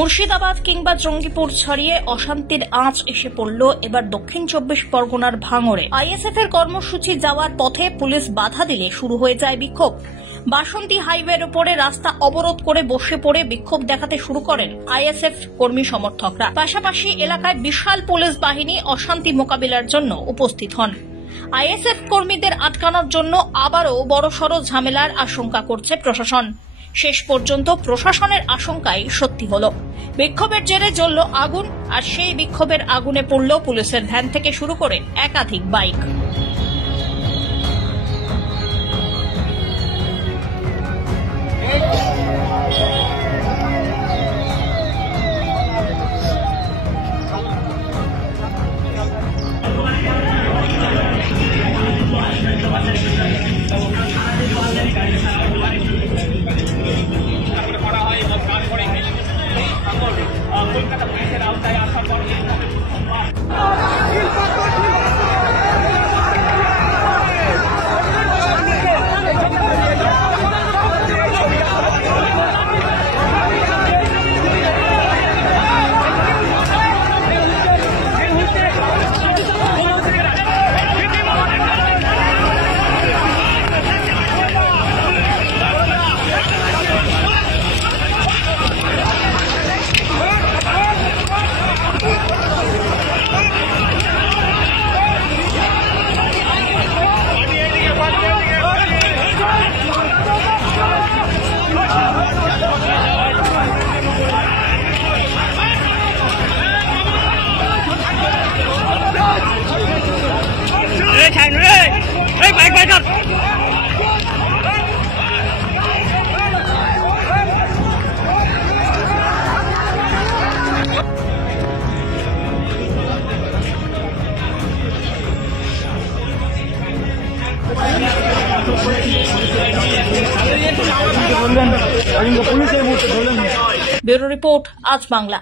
মুর্শিদাবাদ কিংবা জঙ্গিপুর ছাড়িয়ে অশান্তির আঁচ এসে পড়ল এবার দক্ষিণ ২৪ পরগনার ভাঙড়ে। আইএসএফ এর কর্মসূচি যাওয়ার পথে পুলিশ বাধা দিলে শুরু হয়ে যায় বিক্ষোভ। বাসন্তী হাইওয়ের উপরে রাস্তা অবরোধ করে বসে পড়ে বিক্ষোভ দেখাতে শুরু করেন আইএসএফ কর্মী সমর্থকরা। পাশাপাশি এলাকায় বিশাল পুলিশ বাহিনী অশান্তি মোকাবিলার জন্য উপস্থিত হন। আইএসএফ কর্মীদের আটকানোর জন্য আবারও বড়সড় ঝামেলার আশঙ্কা করছে প্রশাসন। শেষ পর্যন্ত প্রশাসনের আশঙ্কাই সত্যি হলো। বিক্ষোভের জেরে জ্বলল আগুন, আর সেই বিক্ষোভের আগুনে পড়ল পুলিশের ভ্যান থেকে শুরু করে একাধিক বাইক। কলকাতা পুলিশের আওতায় আসার পর ব্যুরো রিপোর্ট, আজ বাংলা।